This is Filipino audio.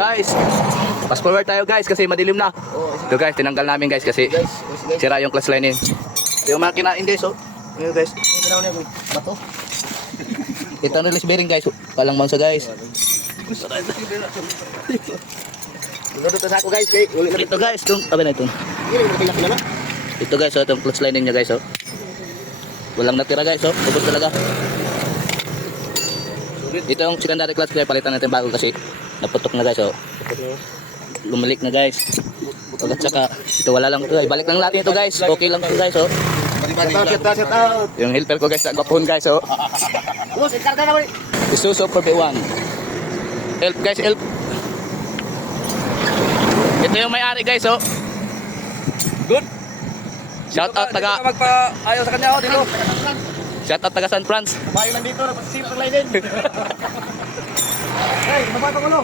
Guys, fast forward tayo guys kasi madilim na. Ito guys, tinanggal namin guys kasi sira yung clutch lining. Ito yung makinain guys oh. Ayan guys. Bato. Ito ang release bearing guys. Palang mansa guys. Lulot sa ako guys. Ito guys, itong aba na ito. Ito guys, oh, itong clutch lining niya guys oh. Walang natira guys oh. Ubos talaga. Ito yung secondary clutch kaya palitan natin bago kasi naputok na guys oh. Lumalik na guys. At saka ito wala lang ito guys. Balik lang natin ito guys. Okay lang ito guys oh. Shout out. Yung helper ko guys, nagwapon guys oh. Boss, ikarga na mo. Isuso for B1. Help guys, help. Ito yung may-ari guys oh. Good. Shout out taga Magpa-ayaw sa kanya ako dito. Shout out taga San Franz. Bayo nandito, nagpasisip ng line din. Hey, mababa ko ulo.